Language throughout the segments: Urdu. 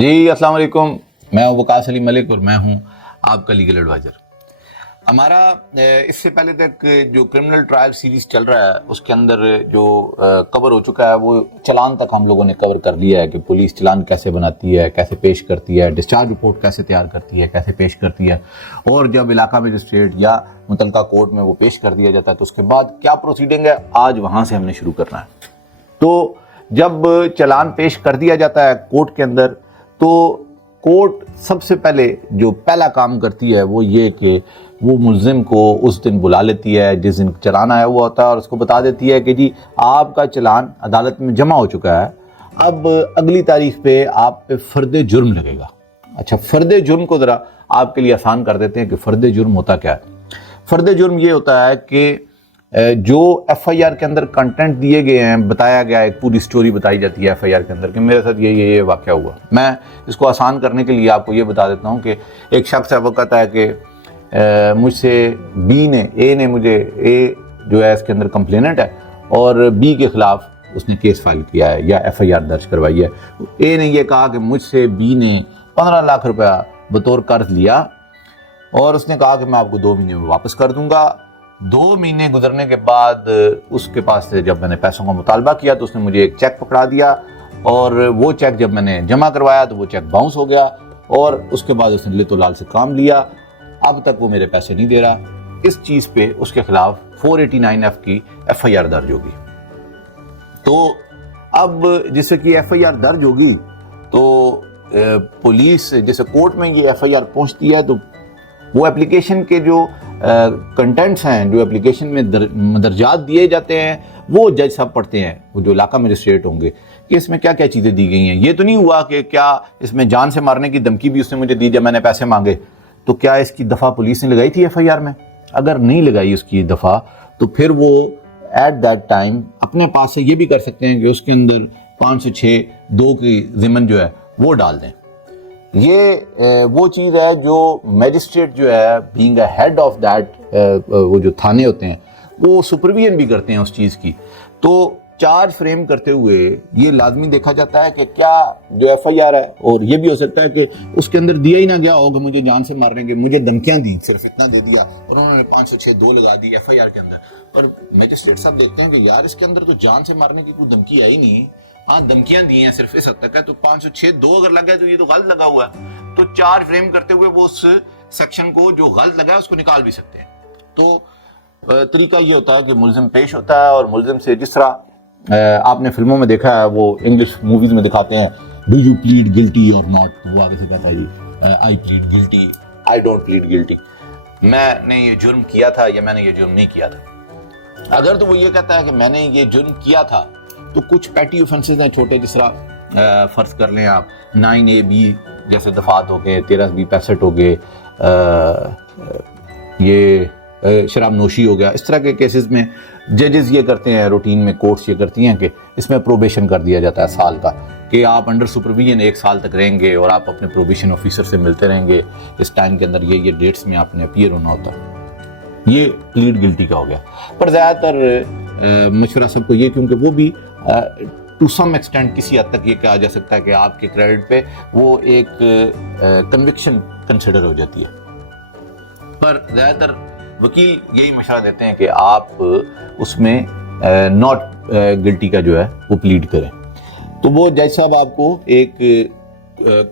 جی السلام علیکم، میں ہوں وقاص علی ملک اور میں ہوں آپ کا لیگل ایڈوائزر۔ ہمارا اس سے پہلے تک جو کرمنل ٹرائل سیریز چل رہا ہے اس کے اندر جو کور ہو چکا ہے وہ چلان تک ہم لوگوں نے کور کر لیا ہے کہ پولیس چلان کیسے بناتی ہے، کیسے پیش کرتی ہے، ڈسچارج رپورٹ کیسے تیار کرتی ہے، کیسے پیش کرتی ہے، اور جب علاقہ مجسٹریٹ یا متعلقہ کورٹ میں وہ پیش کر دیا جاتا ہے تو اس کے بعد کیا پروسیڈنگ ہے، آج وہاں سے ہم نے شروع کرنا ہے۔ تو جب چلان پیش کر دیا جاتا ہے کورٹ کے اندر تو کورٹ سب سے پہلے جو پہلا کام کرتی ہے وہ یہ کہ وہ ملزم کو اس دن بلا لیتی ہے جس دن چلان آیا ہوا ہوتا ہے، اور اس کو بتا دیتی ہے کہ جی آپ کا چلان عدالت میں جمع ہو چکا ہے، اب اگلی تاریخ پہ آپ پہ فرد جرم لگے گا۔ اچھا، فرد جرم کو ذرا آپ کے لیے آسان کر دیتے ہیں کہ فرد جرم ہوتا کیا ہے۔ فرد جرم یہ ہوتا ہے کہ جو ایف آئی آر کے اندر کنٹینٹ دیے گئے ہیں، بتایا گیا، ایک پوری سٹوری بتائی جاتی ہے ایف آئی آر کے اندر کہ میرے ساتھ یہ واقعہ ہوا۔ میں اس کو آسان کرنے کے لیے آپ کو یہ بتا دیتا ہوں کہ ایک شخص ہے، وہ کہتا ہے کہ مجھ سے اے نے مجھے، اے جو ہے اس کے اندر کمپلیننٹ ہے اور بی کے خلاف اس نے کیس فائل کیا ہے یا ایف آئی آر درج کروائی ہے۔ اے نے یہ کہا کہ مجھ سے بی نے 15 لاکھ روپیہ بطور قرض لیا اور اس نے کہا کہ میں آپ کو 2 مہینے میں واپس کر دوں گا۔ 2 مہینے گزرنے کے بعد اس کے پاس سے جب میں نے پیسوں کا مطالبہ کیا تو اس نے مجھے ایک چیک پکڑا دیا، اور وہ چیک جب میں نے جمع کروایا تو وہ چیک باؤنس ہو گیا، اور اس کے بعد اس نے لت و لال سے کام لیا، اب تک وہ میرے پیسے نہیں دے رہا۔ اس چیز پہ اس کے خلاف 489F کی ایف آئی آر درج ہوگی۔ تو اب جس سے کہ ایف آئی آر درج ہوگی تو پولیس جیسے کورٹ میں یہ ایف آئی آر پہنچتی ہے تو وہ اپلیکیشن کے جو کنٹینٹس ہیں، جو اپلیکیشن میں مدرجات دیے جاتے ہیں، وہ جج صاحب پڑھتے ہیں، وہ جو علاقہ مجسٹریٹ ہوں گے کہ اس میں کیا کیا چیزیں دی گئی ہیں۔ یہ تو نہیں ہوا کہ کیا اس میں جان سے مارنے کی دھمکی بھی اس نے مجھے دی جب میں نے پیسے مانگے، تو کیا اس کی دفعہ پولیس نے لگائی تھی ایف آئی آر میں؟ اگر نہیں لگائی اس کی دفعہ تو پھر وہ ایٹ دیٹ ٹائم اپنے پاس سے یہ بھی کر سکتے ہیں کہ اس کے اندر 506(2) کی ضمن جو ہے وہ ڈال دیں۔ یہ وہ چیز ہے جو میجسٹریٹ جو ہے being a head of that, وہ جو تھانے ہوتے ہیں وہ سپرویژن بھی کرتے ہیں اس چیز کی۔ تو چارج فریم کرتے ہوئے یہ لازمی دیکھا جاتا ہے کہ کیا جو ایف آئی آر ہے، اور یہ بھی ہو سکتا ہے کہ اس کے اندر دیا ہی نہ گیا ہو کہ مجھے جان سے مارنے کے، مجھے دھمکیاں دی، صرف اتنا دے دیا اور انہوں نے 506(2) لگا دی ایف آئی آر کے اندر، اور میجسٹریٹ صاحب دیکھتے ہیں کہ یار اس کے اندر تو جان سے مارنے کی کوئی دھمکی آئی نہیں، ہاں دھمکیاں دی ہیں صرف اس حد تک ہے، تو 506(2) اگر لگا ہے تو یہ تو غلط لگا ہوا ہے۔ تو چارج فریم کرتے ہوئے وہ اس سیکشن کو جو غلط لگا ہے اس کو نکال بھی سکتے ہیں۔ تو طریقہ یہ ہوتا ہے کہ ملزم پیش ہوتا ہے، اور ملزم سے جس طرح آپ نے فلموں میں دیکھا ہے، وہ انگلش موویز میں دکھاتے ہیں ڈو یو پلیڈ گلٹی اور ناٹ، وہ آگے سے کہتا ہے جی I plead guilty, I don't plead guilty, میں نے یہ جرم کیا تھا یا میں نے یہ جرم نہیں کیا تھا۔ اگر تو وہ یہ کہتا ہے کہ میں نے یہ جرم کیا تھا تو کچھ پیٹی اوفنسز ہیں چھوٹے، جس طرح فرض کر لیں آپ 9AB جیسے دفعات ہو گئے، 13B 65 ہو گئے، یہ شراب نوشی ہو گیا، اس طرح کے کیسز میں ججز یہ کرتے ہیں، روٹین میں کورٹس یہ کرتی ہیں کہ اس میں پروبیشن کر دیا جاتا ہے سال کا، کہ آپ انڈر سپرویژن 1 سال تک رہیں گے اور آپ اپنے پروبیشن آفیسر سے ملتے رہیں گے، اس ٹائم کے اندر یہ ڈیٹس میں آپ نے اپیئر ہونا ہوتا ہے۔ یہ پلیڈ گلٹی کا ہو گیا۔ پر زیادہ تر مشورہ سب کو یہ، کیونکہ وہ بھی ٹو سم ایکسٹینٹ کسی حد تک یہ کہا جا سکتا ہے کہ آپ کے کریڈٹ پہ وہ ایک کنوکشن کنسیڈر ہو جاتی ہے، پر زیادہ تر وکیل یہی مشورہ دیتے ہیں کہ آپ اس میں ناٹ گلٹی کا جو ہے وہ پلیڈ کریں۔ تو وہ جج صاحب آپ کو ایک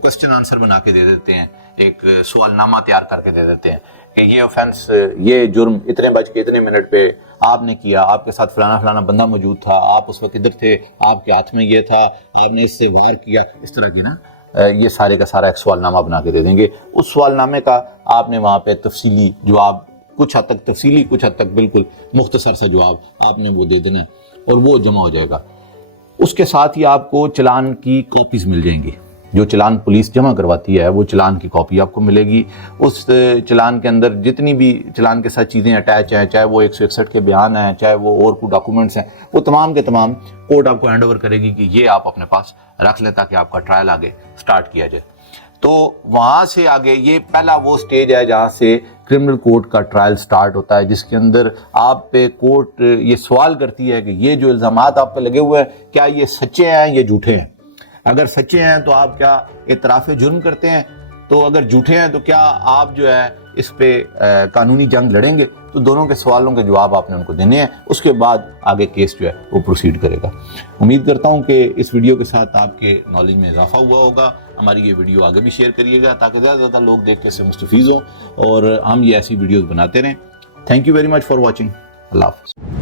کوسچن آنسر بنا کے دے دیتے ہیں، ایک سوال نامہ تیار کر کے دے دیتے ہیں کہ یہ اوفینس، یہ جرم اتنے بج کے اتنے منٹ پہ آپ نے کیا، آپ کے ساتھ فلانا فلانا بندہ موجود تھا، آپ اس وقت ادھر تھے، آپ کے ہاتھ میں یہ تھا، آپ نے اس سے وار کیا، اس طرح کی نا یہ سارے کا سارا ایک سوال نامہ بنا کے دے دیں گے۔ اس سوال نامے کا آپ نے وہاں پہ تفصیلی جواب، کچھ حد تک تفصیلی، کچھ حد تک بالکل مختصر سا جواب آپ نے وہ دے دینا ہے، اور وہ جمع ہو جائے گا۔ اس کے ساتھ ہی آپ کو چلان کی کاپیز مل جائیں گی، جو چلان پولیس جمع کرواتی ہے وہ چلان کی کاپی آپ کو ملے گی۔ اس چلان کے اندر جتنی بھی چلان کے ساتھ چیزیں اٹیچ ہیں، چاہے وہ 161 کے بیان ہیں، چاہے وہ اور کوئی ڈاکومنٹس ہیں، وہ تمام کے تمام کورٹ آپ کو ہینڈ اوور کرے گی کہ یہ آپ اپنے پاس رکھ لیں تاکہ آپ کا ٹرائل آگے سٹارٹ کیا جائے۔ تو وہاں سے آگے یہ پہلا وہ سٹیج ہے جہاں سے کرمنل کورٹ کا ٹرائل سٹارٹ ہوتا ہے، جس کے اندر آپ پہ کورٹ یہ سوال کرتی ہے کہ یہ جو الزامات آپ پہ لگے ہوئے ہیں کیا یہ سچے ہیں یا جھوٹے ہیں۔ اگر سچے ہیں تو آپ کیا اعتراف جرم کرتے ہیں؟ تو اگر جھوٹے ہیں تو کیا آپ جو ہے اس پہ قانونی جنگ لڑیں گے؟ تو دونوں کے سوالوں کے جواب آپ نے ان کو دینے ہیں، اس کے بعد آگے کیس جو ہے وہ پروسیڈ کرے گا۔ امید کرتا ہوں کہ اس ویڈیو کے ساتھ آپ کے نالج میں اضافہ ہوا ہوگا۔ ہماری یہ ویڈیو آگے بھی شیئر کریے گا تاکہ زیادہ سے زیادہ لوگ دیکھ کے سے مستفید ہوں، اور ہم یہ ایسی ویڈیوز بناتے رہیں۔ Thank you very much for watching. اللہ حافظ۔